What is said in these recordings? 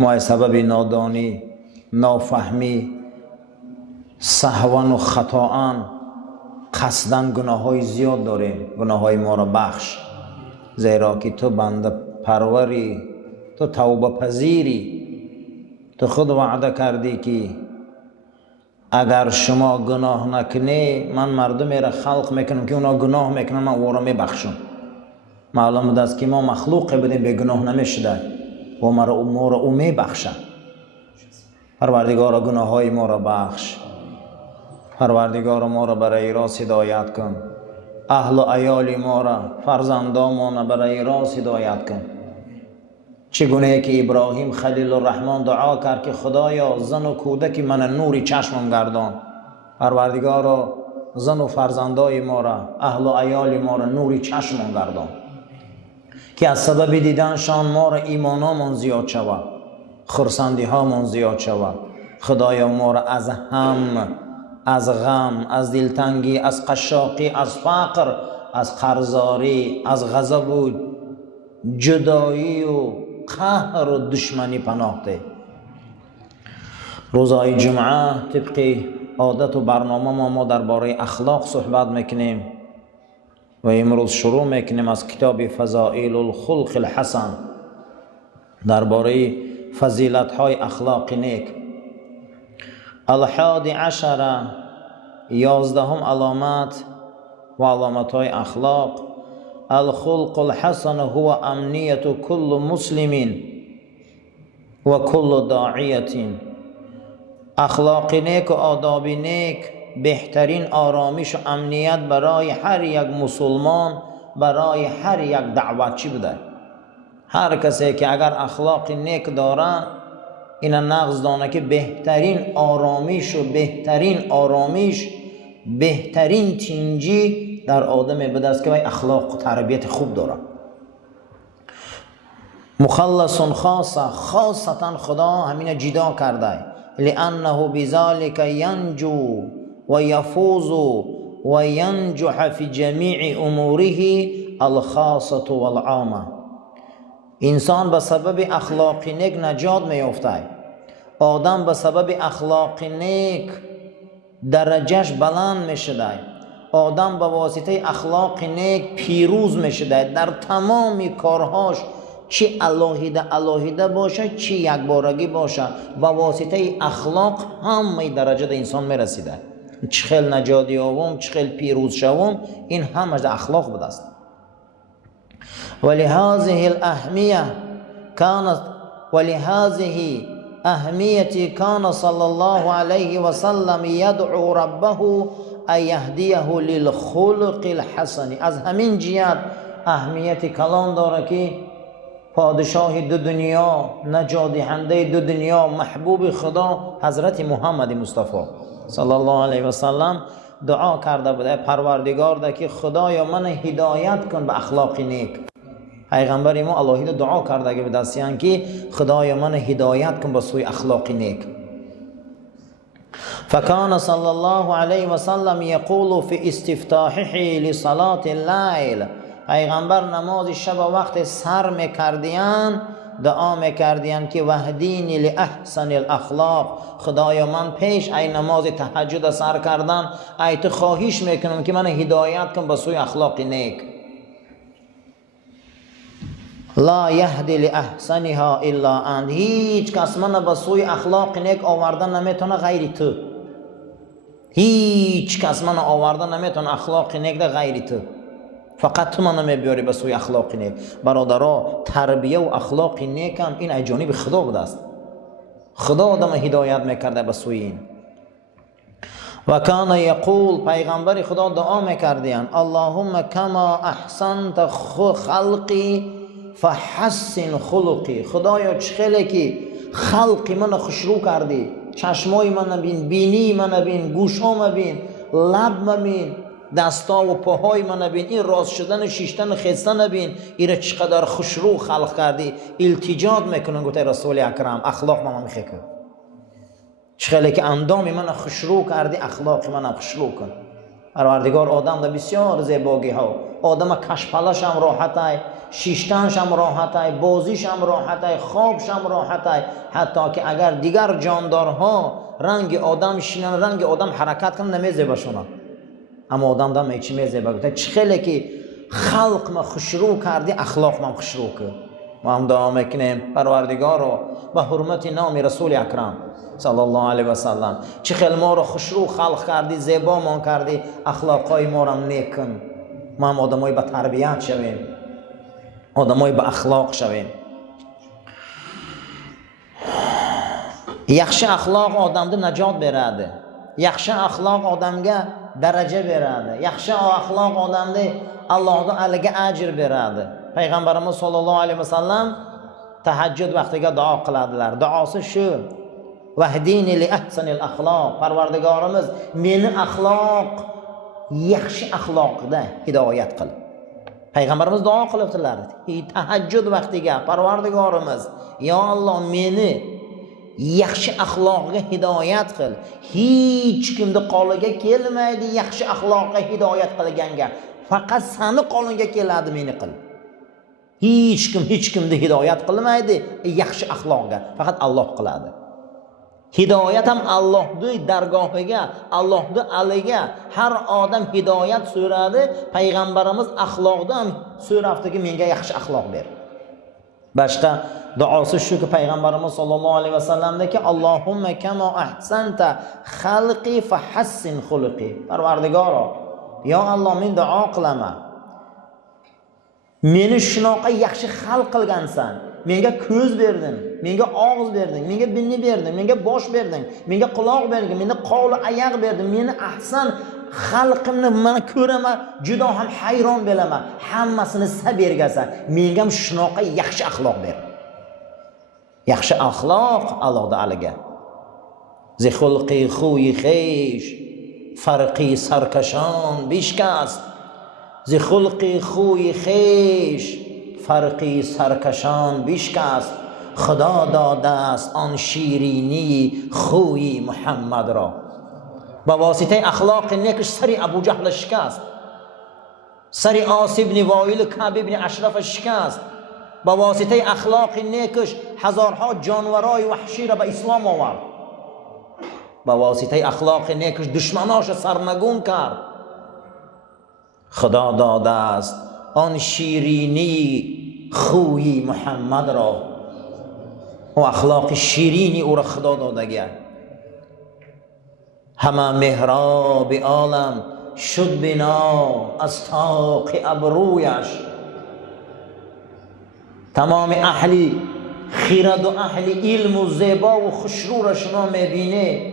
ما سبب نادانی، نافهمی، سهوا و خطااً، قصداً گناه های زیاد داریم. گناه های ما را بخش، زیرا که تو بنده پروری، تو توبه پذیری. تو خود وعده کردی که اگر شما گناه نکنی من مردمی را خلق میکنم که اونا گناه میکنن، من او را میبخشم. معلوم بود است که ما مخلوق بودیم، به گناه نمیشده و ما را او میبخشد. پروردگار گناه های ما را بخش. پروردگار ما را برای راست هدایت کن. اهل و عیال ما را، فرزندان برای راست هدایت کن. چگونه که ابراهیم خلیل الرحمن دعا کرد که خدایا زن و کودک من نوری چشمم گردان. پروردگارا زن و فرزندای ما را، اهل و عیال ما را نوری چشمم گردان که از سبب دیدنشان ما را ایمانامون زیاد شود، خرسندی هامون زیاد شود. خدایا ما را از هم، از غم، از دلتنگی، از قشاقی، از فقر، از قرضاری، از غضب و جدایی و قهر و دشمنی پناه ده. روزهای جمعه طبق عادت و برنامه ما درباره اخلاق صحبت میکنیم و امروز شروع میکنیم از کتاب فضائل الخلق الحسن، درباره فضیلت های اخلاق نیک. الحادی عشر، 11 علامت و علامت های اخلاق. الخلق الحسن هو امنیت کل مسلم و کل داعیت. اخلاق نیک و آداب نیک بهترین آرامش و امنیت برای هر یک مسلمان، برای هر یک دعوتچی بوده. هر کسی که اگر اخلاق نیک داره، این نقص دانه که بهترین آرامش و بهترین تینجی در آدم بوده است که اخلاق و تربیت خوب داره. مخلص خاصتا خدا همین جدا کرده، لانه بذلك ینجو و یفوز و ینجح فی جمیع اموره الخاصة والعامه. انسان به سبب اخلاق نیک نجات میافته. آدم به سبب اخلاق نیک درجهش بلند میشده. آدم به واسطه اخلاق نیک پیروز میشده در تمام کارهاش، چه علاهیده باشه چه یک بارگی باشه، به واسطه اخلاق همه درجه در انسان میرسیده. چه خیل نجات یابم، چه خیل پیروز شوم، این همش در اخلاق بوده است. ولهذه اهمیتی کان صلی الله علیه و سلم یدعو ربه ان یهدیه للخلق الحسن. از همین جهت اهمیت کلام داره که پادشاه دو دنیا، نجات دهنده دو دنیا، محبوب خدا حضرت محمد مصطفی صلی الله علیه و سلم دعا کرده بوده، پروردگار ده که خدایا من هدایت کن به اخلاق نیک. پیغمبر ما الهی دعا کرده که به دستیان که خدایا من هدایت کن به سوی اخلاق نیک. فکان صلی الله علیه و سلم یقول فی استفتاحه لصلاة اللیل. پیغمبر نماز شب وقت سر میکردیان دعا میکردیان که وهدینی لاحسن الاخلاق. خدایا من پیش ای نماز تهجد سر کردن ای تو خواهش میکنم که من هدایت کن به سوی اخلاق نیک. لا یهدی لاحسنها الا انت. هیچ کس من به سوی اخلاق نیک آوردن نمیتونه غیر تو. هیچ کس من آوردن نمیتونه اخلاق نیک ده غیر تو. فقط تو من نمیبیاری به سوی اخلاق نیک. برادرها، تربیه و اخلاق نیک هم این از جانب خدا بوده است. خدا آدم هدایت میکرده به سوی این. و کان یقول، پیغمبر خدا دعا میکردیان اللهم کما احسنت خلقی فحسن خلقی. خدایا چخیلی که خلقی من خوشرو کردی، چشمای من بین، بینی من بین، گوشام بین، لب بین، دستا و پاهای من بین، این راست شدن شیشتن خیستن بین، ایره چقدر خوشرو خلق کردی. التجاد میکنن گوته رسول اکرم اخلاق من میخکن. چخیلی که اندام من خوشرو کردی، اخلاق من خوشرو کن. پروردگار آدم در بسیار زیبایی ها، آدم کشپلش هم راحته، شیشتنش هم راحته، بازیش هم راحته، خوابش هم راحته. حتی که اگر دیگر جاندارها رنگ آدم شینن، رنگ آدم حرکت کنن نمیزه بشونن، اما آدم دم ایچی میزه بگوته. چه خیلی که خلق ما خوشرو کردی، اخلاق ما خوشرو کرد. ما هم دعا میکنیم پروردگار رو به حرمت نام رسول اکرم صلی الله علیه و سلم، چه خیلی ما رو خوشرو خلق کردی، زیبا ما کردی، اخلاقای ما رو نیک کن. ما هم آدمای با تربیت شویم، آدمای با اخلاق شویم. یخش اخلاق آدم ده نجات برده، یخش اخلاق آدمگه درجه برده، یخش اخلاق آدم ده الله ده علیگه اجر برده. پیغمبرمون صلی الله علیه و سلم تهجد وقتی که دعا قلادلار، دعاسی شو وهدینی لاحسن الاخلاق، پروردگارمز من اخلاق یخش اخلاق ده هدایت قل. پیغمبرمز دعا قلبتلار تهجد وقتی که پروردگارمز یا الله منی یخش اخلاق هدایت قل. هیچ کم ده قالگه کلمه یخش اخلاق هدایت قلگنگه، فقط سنه قالگه کلاد مینی قل. هیچ کم ده هدایت قلمایده یخش اخلاقه، فقط الله قلاده. هدایت هم الله دوی درگاهگه، الله دو علیگه هر آدم هدایت سوراده. پیغمبرمز اخلاق ده هم سورافته که منگه یخش اخلاق بر. باشقا دعاسی شو که پیغمبرمز صلی الله علیه و سلم ده که اللهم کما احسنت خلقی فحسن خلقی. پروردگارا یا الله من دعا قلمه meni shunaqa yaxshi xalq qilgansan, menga ko'z berding, menga og'iz berding, menga binni berding, menga bosh berding, menga quloq berding, menga qo'l oyoq berding, meni ahsan xalqimni mana ko'raman, juda ham hayron bo'laman, hammasini sen bergansan, menga ham shunaqa yaxshi axloq ber. Yaxshi axloq Allohda aliga. Zi xulqi xuyi xish, farqi sarkashon bishkast. ز خلق خوی خیش فرقی سرکشان بیشکست. خدا داده است آن شیرینی خوی محمد را. با واسطه اخلاق نیکش سری ابو جهل شکست، سری عاص بن وائل کعب بن اشرف شکست. با واسطه اخلاق نیکش هزارها جانورای وحشی را به اسلام آورد. با واسطه اخلاق نیکش دشمناش سرنگون کرد. خدا داده است آن شیرینی خوی محمد را. و اخلاق شیرینی او را خدا داده گه. همه محراب عالم شد بنا از طاق ابرویش. تمام اهل خیرد و اهل علم و زیبا و خوشرو را شما میبینه،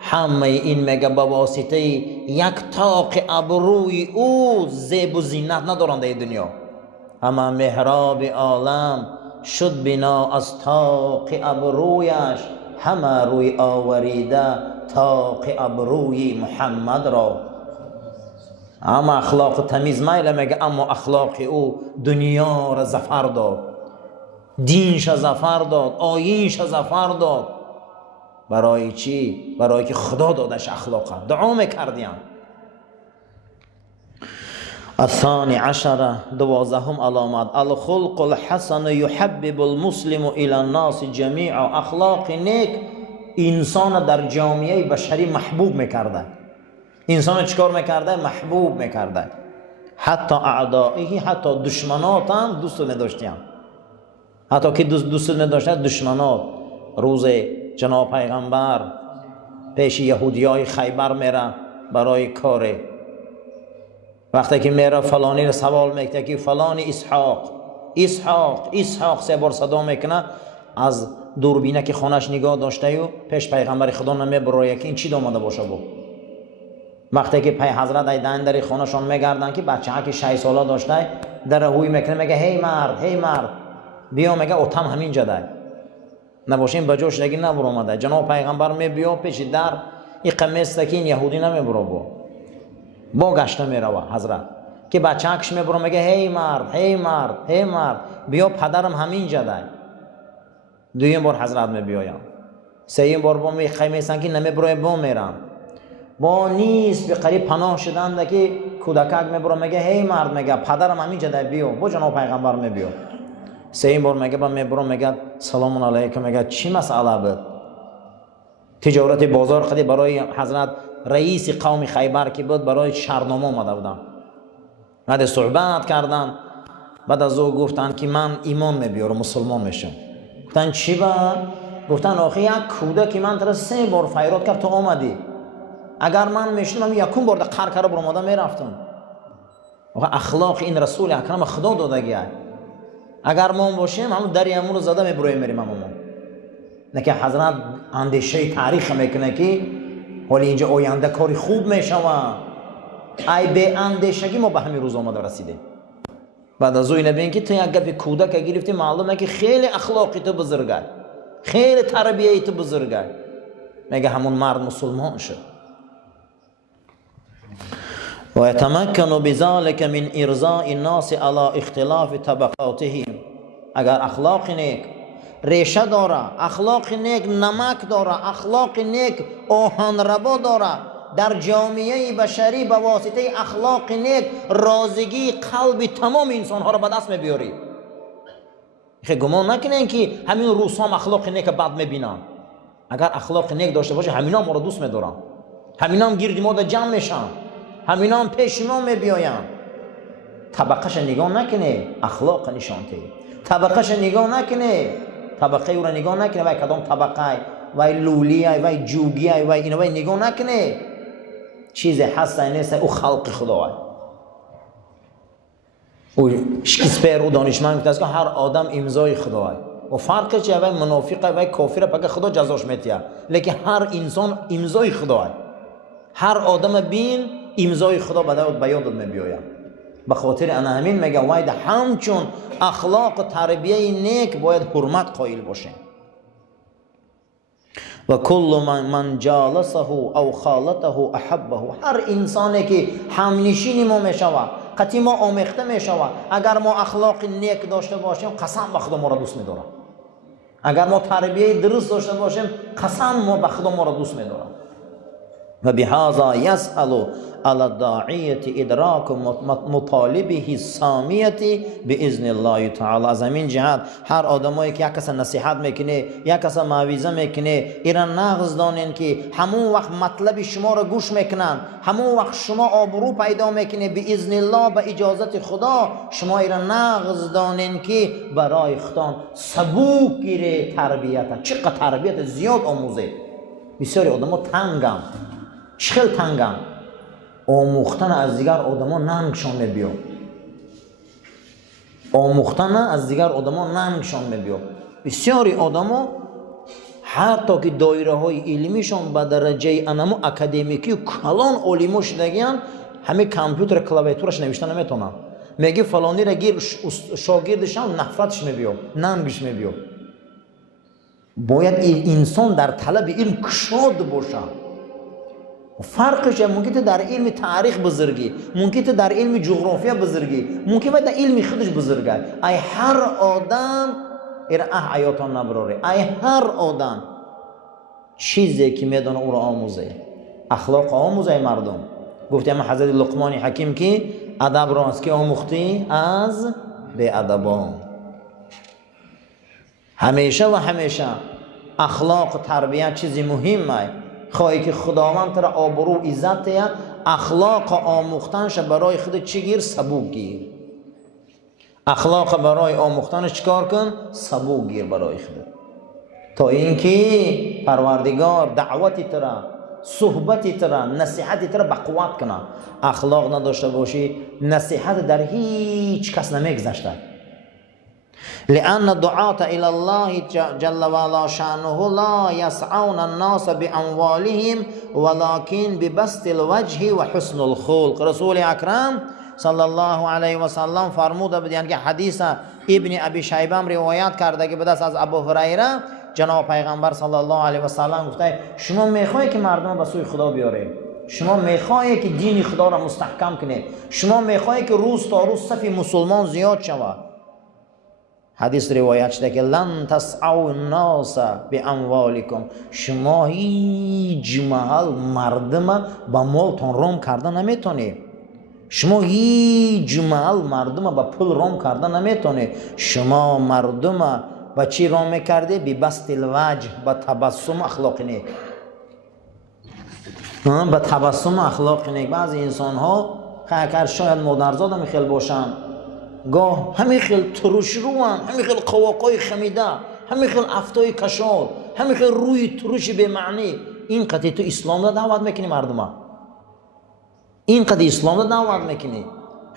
همه این مگه با واسطه یک طاق ابروی او زیب و زینت ندارند در دنیا. همه محراب عالم شد بنا از طاق ابرویش. همه روی آوریده طاق ابروی محمد را. اما اخلاق تمیز میله میگه، اما اخلاق او دنیا را ظفر داد، دینش ظفر داد، آیینش ظفر داد. برای چی؟ برای که خدا دادش اخلاقه. دعا میکردیم. الثانی عشر، 12 علامت، الخلق الحسن یحبب المسلم الى الناس جمیعا. اخلاق نیک انسان در جامعه بشری محبوب میکرده. انسان چیکار میکرده؟ محبوب میکرده. حتی اعدائه، حتی دشمنات هم دوست نداشتیم. حتی که دوست نداشتن دشمنات. روز جناب پیغمبر پیش یهودیای خیبر میره برای کاره. وقتی که میره فلانی رو سوال میکنه که فلانی اسحاق 3 بار صدا میکنه. از دوربینه که خونش نگاه داشته و پیش پیغمبر خدا نمیبره که این چی دامده باشه. با وقتی که حضرت ایدن در خونشان میگردن که بچه ها که 6 ساله داشته، در هوی میکنه میگه هی مرد بیا، میگه اوتم همین جده نباشین بجاش دیگه نبر اومده. جناب پیغمبر می بیا پیش در، این قمیص که این یهودی نمیبره با گشته میروه حضرت که بچه کش میبره میگه هی مرد بیا، پدرم همین جده. دویم بار حضرت می بیایم، سوم بار با می قمیصن که نمیبره با میرم. با نیست به قریب پناه شدن که کودکک میبره میگه هی مرد میگه پدرم همین جده بیو با جناب پیغمبر میبیو. سه بار میگه با میبره میگه سلام علیکم، میگه چی مسئله بود؟ تجارت بازار خدی برای حضرت رئیس قوم خیبر که بود برای شرنامه اومده بودن. بعد صحبت کردن، بعد از او گفتن که من ایمان میبیارم مسلمان میشم. گفتن چی با؟ گفتن آخه یک کودک که من ترا 3 بار فریاد کرد تو آمدی. اگر من میشدم یکم بار قهر کرده برآمده میرفتم. آخه اخلاق این رسول اکرم خدا دادگیه. اگر ما باشیم همون دریمون رو زده میبرویم میریم همون. نه که حضرت اندیشه تاریخ میکنه که حالا اینجا آینده کاری خوب میشوه. ای به اندیشگی ما به همین روز آمده رسیدیم. بعد از او ببین که تو یک گپ کودک گرفتی معلومه که خیلی اخلاقی تو بزرگه، خیلی تربیتی تو بزرگه. میگه همون مرد مسلمان شد. و یتمکن بذلك من ارضاء الناس على اختلاف طبقاتهم. اگر اخلاق نیک ریشه داره، اخلاق نیک نمک داره، اخلاق نیک آهن ربا داره، در جامعه بشری به واسطه اخلاق نیک رازگی قلب تمام انسان ها را به دست میبیاری. خیلی گمان نکنین که همین روس هم اخلاق نیک بد میبینن. اگر اخلاق نیک داشته باشه همینا ما را دوست میدارن، همینا هم گیرد ما را جمع میشن، همینا هم پیش ما میبیاین. طبقهش نگاه نکنه، اخلاق نشانته. طبقهش نگاه نکنه، طبقه او را نگاه نکنه وای کدام طبقه وای لولیه وای جوگیه وای اینا وای نگاه نکنه. چیز هست نیست، او خلق خداه. او شکسپیر او دانشمند گفته است که هر آدم امضای خداه و فرقش چیه؟ وای منافقه وای کافره پاک خدا جزاش میده، لیکن هر انسان امضای خداه. هر آدم بین امضای خدا به یادت میبیاید. به خاطر انا همین میگه وای همچون اخلاق و تربیه نیک باید حرمت قائل باشیم. و کل من جالسه او خالته احبه. هر انسانی که همنشین ما میشود قطعی ما آمیخته میشود. اگر ما اخلاق نیک داشته باشیم قسم به خدا ما را دوست میداره. اگر ما تربیه درست داشته باشیم قسم ما به خدا ما را دوست میداره. و بهذا يسأل على الداعية ادراك مطالبه السامية باذن الله تعالی. از همین جهت هر آدمایی که یک کس نصیحت میکنه، یک کس موعظه میکنه، ایران نغز دانین که همون وقت مطلب شما را گوش میکنن، همون وقت شما آبرو پیدا میکنه باذن الله، به اجازت خدا. شما ایران نغز دانین که برای خودتان سبوک گیره تربیت. چقدر تربیت زیاد آموزه. بسیاری آدما تنگم، چخل تنگم. آموختن از دیگر آدما ننگشان میبیو. آموختن از دیگر آدما ننگشان میبیو. بسیاری آدما حتی که دایره های علمیشان به درجه انمو اکادمیکی و کلان علمو شدگیان، همه کامپیوتر کلاویاتورش نوشته نمیتونن. میگه فلانی را گیر شاگردشان نفرتش میبیو، ننگش میبیو. باید انسان در طلب علم کشاد باشه. فرقش ممکن در علم تاریخ بزرگی، ممکن در علم جغرافیا بزرگی، ممکن در علم خودش بزرگی. ای هر آدم حیاتان نبراره. ای هر آدم چیزی که میدونه او را آموزه، اخلاق آموزه مردم. گفتیم حضرت لقمان حکیم که ادب را از که آموختی؟ از به ادبان. همیشه و همیشه اخلاق و تربیت چیزی مهمه. خواهی که خداوند تر آبرو عزت یا اخلاق آموختنش برای خود چی گیر؟ سبوک گیر. اخلاق برای آموختنش چکار کن؟ سبوک گیر برای خود. تا اینکه پروردگار دعوتی تر، صحبتی تر، نصیحتی تر به قوت کنه. اخلاق نداشته باشی نصیحت در هیچ کس نمیگذشته. لأن الدعاة إلى الله جل وعلا شأنه لا يسعون الناس بأموالهم ولكن ببسط الوجه وحسن الخلق. رسول اکرم صلی الله علیه و سلم فرموده بودند که حدیث ابن ابی شیبه روایت کرده که به دست از ابو هریره جناب پیغمبر صلی الله علیه و سلم گفته شما میخواهید که مردم به سوی خدا بیارید، شما میخواهید که دین خدا را مستحکم کنید، شما میخواهید که روز تا روز صف مسلمان زیاد شود، حدیث روایت شده که لن تسعوا الناس باموالکم، شما هیچ محل مردم با مالتون روم کردن نمیتونی. شما هیچ محل مردم با پول روم کردن نمیتونی. شما مردم با چی روم میکرده؟ بی بسط الوجه، با تبسم اخلاق نیک. با تبسم اخلاق نیک. بعضی انسان ها اگر شاید مادرزاد هم خیلی باشن، گاه همین خیلی ترش روان، همین خیلی قواقای خمیده، همین خیلی افتای کشال، همین خیلی روی ترش به معنی. این قضیه تو اسلام را دعوت میکنی مردم ها؟ این قضیه اسلام را دعوت میکنی؟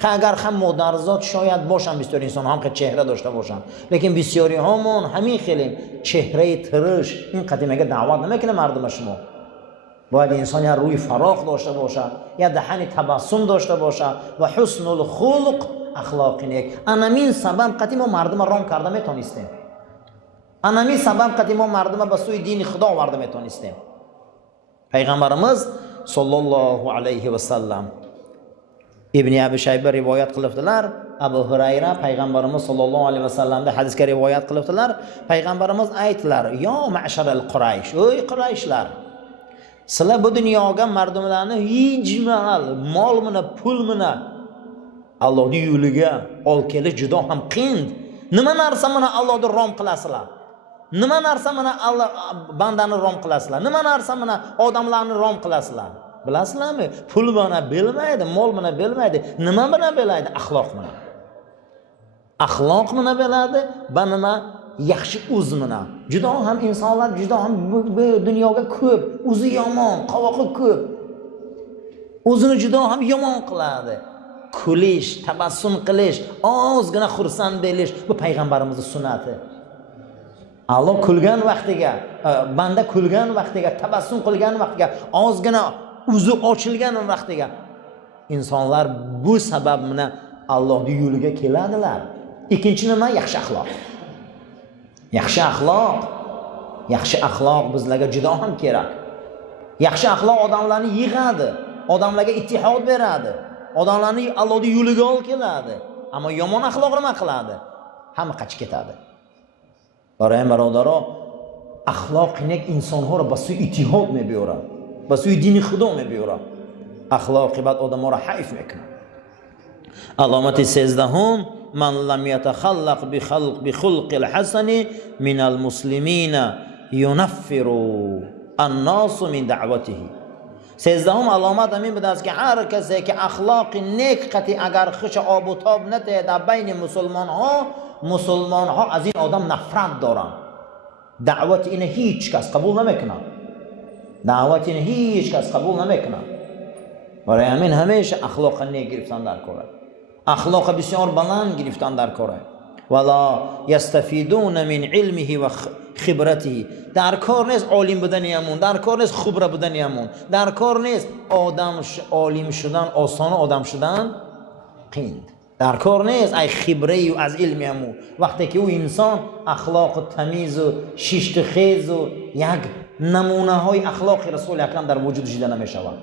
اگر هم مادرزاد شاید باشن، بسیاری انسان هم خیلی چهره داشته باشن، لیکن بسیاری همون همین خیلی چهره ترش، این قضیه میگه دعوت نمیکنه مردم شما. باید انسان یا روی فراخ داشته باشه، یا دهن تبسم داشته باشه و حسن الخلق، اخلاق نیک. انمین سبب قطعی ما مردم رام کرده میتونستیم. انمین سبب قطعی ما مردم به سوی دین خدا آورده میتونستیم. پیغمبرمز صلی الله علیه و سلم، ابن ابی شیبه روایت قلفتلر، ابو هریره پیغمبرمز صلی الله علیه و سلم ده حدیث که روایت قلفتلر، پیغمبرمز ایتلر یا معشر القریش، اوی قریشلر، سلا bu dunyoga mardumlarni hech mahal mol bilan pul bilan Allohning yo'liga olib kelish juda ham qiyin. Nima narsa bilan Allohni rom qilasizlar? Nima narsa bilan Alloh bandani rom qilasizlar? Nima narsa bilan odamlarni rom qilasizlar? Bilasizlarmi? Pul bilan bilmaydi, mol bilan bilmaydi. Nima bilan biladi? Axloq bilan. Axloq bilan biladi, va nima? Yaxshi o'z bilan. Juda ham insonlar juda ham bu dunyoga ko'p, o'zi yomon, qovoqi ko'p. O'zini juda ham yomon qiladi. Kulish, tabassum qilish, ozgina xursand bo'lish bu payg'ambarimizning sunnati. Alloh kulgan vaqtiga, banda kulgan vaqtiga, tabassum qilgan vaqtiga, ozgina o'zi ochilgan vaqtiga insonlar bu sabab bilan Allohning yo'liga keladilar. Ikkinchi nima? Yaxshi axloq. Yaxshi axloq, yaxshi axloq bizlarga juda ham kerak. Yaxshi axloq odamlarni yig'adi, odamlarga ittihod beradi, odamlarni Allohning yo'liga olib keladi. Ammo yomon axloq nima qiladi? Hamma qochib ketadi. Barodaro, axloq nek insonlar ro ba suy ittihod mebiyorad, ba suy dini Xudo mebiyorad. Axloq ibad odamlar ro hayf mikune. Alomati 13 من لم يتخلق بخلق الحسن من المسلمين ينفر الناس من دعوته. 13 علامت همین بود است که هر کسی که اخلاق نیک قطعی اگر خوش آب و تاب نده در بین مسلمان ها از این آدم نفرت دارن. دعوت این هیچ کس قبول نمیکنه. دعوت این هیچ کس قبول نمیکنه. برای همین همیشه اخلاق نیک گرفتن در کاره. اخلاق بسیار بلند گرفتن در کاره. ولا یستفیدون من علمه و خبرته. در کار نیست عالم بودنی همون، در کار نیست خبره بودنی همون، در کار نیست عالم شدن آسان، آدم شدن قیند. در کار نیست ای خبره و از علم همون. وقتی که او انسان اخلاق تمیز و شیشت خیز و یک نمونه های اخلاق رسول اکرم در وجودش دیده نمیشود.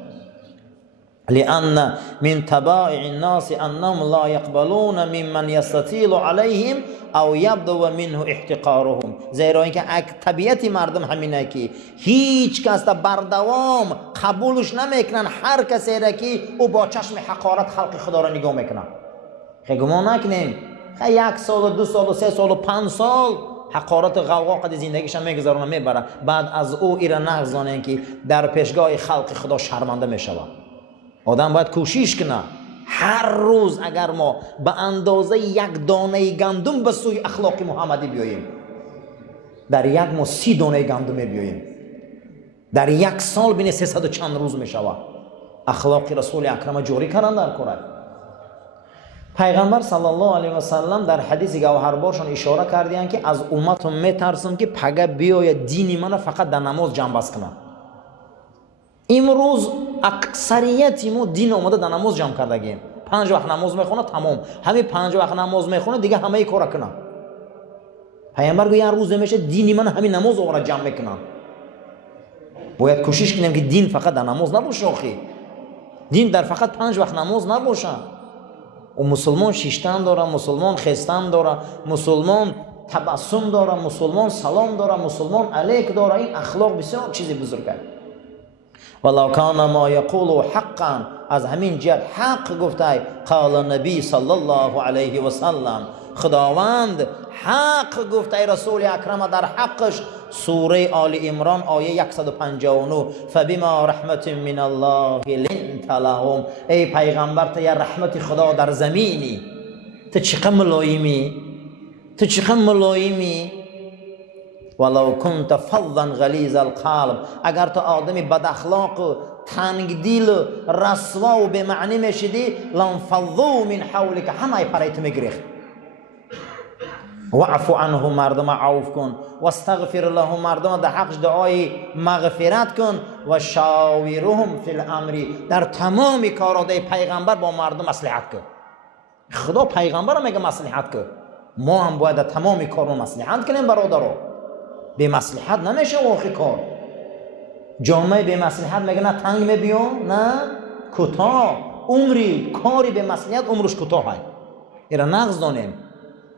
لأن من طبائع الناس أنهم لا يقبلون ممن يستطيل عليهم أو يبدو منه احتقارهم. زیرا اینکه طبیعت مردم همینه که هیچ کس بردوام قبولش نمیکنن. هر کسی را که او با چشم حقارت خلق خدا را نگاه میکنن. خیلی گمان نکنیم یک سال و 2 سال و 3 سال و 5 سال حقارت غوغا قد زندگیشان میگذارن میبرن، بعد از او ایرا نغزانن که در پیشگاه خلق خدا شرمنده میشود. آدم باید کوشش کنه هر روز اگر ما به اندازه یک دانه گندم به سوی اخلاق محمدی بیاییم، در یک ماه 30 دانه گندم بیاییم، در یک سال بین 300 و چند روز میشود. اخلاق رسول اکرم جاری کردن در کره. پیغمبر صلی الله علیه و سلم در حدیث گوهربارشان اشاره کردند که از امتم میترسم که پگه بیاید دینی من فقط در نماز جمع بس کنه. امروز اکثریت ما دین اومده در نماز جمع کردگیم. 5 وقت نماز میخونه تمام، همین 5 وقت نماز میخونه دیگه همه کارا کنه. پیامبر گویا روز میشه دینی من همین نماز رو جمع میکنه. باید کوشش کنیم که دین فقط در نماز نباشه. آخی دین در فقط 5 وقت نماز نباشه. و مسلمان شیشتن داره، مسلمان خستن داره، مسلمان تبسم داره، مسلمان سلام داره، مسلمان علیک داره. این اخلاق بسیار چیزی بزرگه. ولو کان ما یقول حقا، از همین جهت حق گفته. قال نبی صلی الله علیه و سلم، خداوند حق گفته رسول اکرم در حقش. سوره آل عمران آیه 159 فبما رحمت من الله لنت لهم. ای پیغمبر تو یه رحمت خدا در زمینی، تو چقدر ملایمی، تو چقدر ملایمی. ولو كنت فظا غلیظ القلب، اگر تو آدمی بد اخلاق و تنگ دل رسوا و به معنی میشدی، لانفضوا من حولک، همه پریت میگریخت. واعف عنه، مردم عفو کن. واستغفر له، مردم در حقش دعای مغفرت کن. و شاورهم فی الامر، در تمام کارات پیغمبر با مردم مصلحت کن. خدا پیغمبر میگه مصلحت کن، ما هم باید تمام کارو مصلحت کنیم برادرها. به مصلحت نمیشه واقعی کار. جامعه به مصلحت میگه نه تنگ میبیام نه کوتاه. عمری کاری به مصلحت عمرش کوتاه های. ایرا نقض دانیم.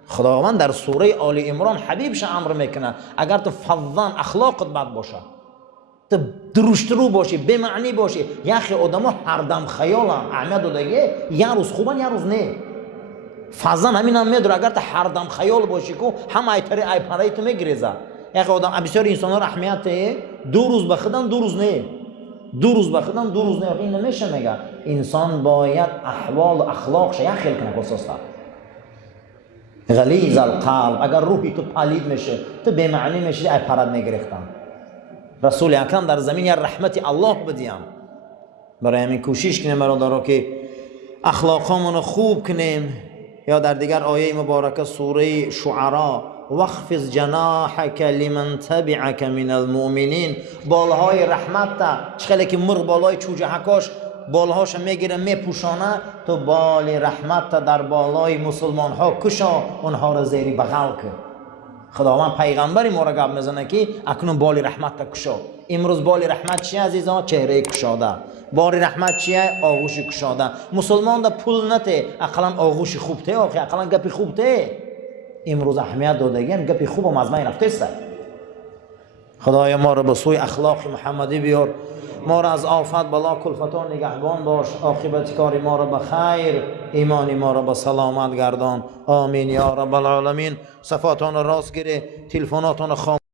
خداوند در سوره آل عمران حبیبش امر میکنه اگر تو فظان اخلاقت بد باشه، تو درشترو باشی، به معنی باشی. یخی آدما هر دم خیالن احمد دیگه، یه روز خوبن یه روز نه. فظان همین هم میدونه اگر تو هر دم خیال باشی کو هم ایتری ای پرای تو میگریزه. یخی آدم بسیار انسان ها رحمیت دو روز بخدن دو روز نه، دو روز بخدن دو روز نه. این نمیشه. میگه انسان باید احوال و اخلاقش یخیل کنه اساسا. غلیظ القلب، اگر روحی تو پلید میشه، تو به معنی میشه، ای پرد میگریختن. رسول اکرم در زمین یا رحمت الله بدیم. برای همین کوشش کنیم برادرها که اخلاقامون خوب کنیم. یا در دیگر آیه مبارکه سوره شعراء، واخفض جناحك لمن تبعك من المؤمنین، بالهای رحمت تا چخیلی که مرغ بالای چوجه حکاش بالهاش میگیره میپوشانه، تو بال رحمت تا در بالای مسلمان ها کشا، اونها را زیر بغل کن. خداوند پیغمبری ما را گپ میزنه که اکنون بال رحمت تا کشا. امروز بال رحمت چیه عزیزان؟ چهره کشاده. بال رحمت چیه؟ آغوش کشاده. مسلمان دا پول نته، اقلا آغوش خوب ته، اقلا گپی خوب ته. امروز اهمیت دادگیم گپی خوب از من رفته است. خدایا ما را به سوی اخلاق محمدی بیار، ما را از آفت بلا کلفتان نگهبان باش، عاقبت کار ما را به خیر، ایمان ما را به سلامت گردان. آمین یا رب العالمین. صفاتان راست گیره، تلفناتان خاموش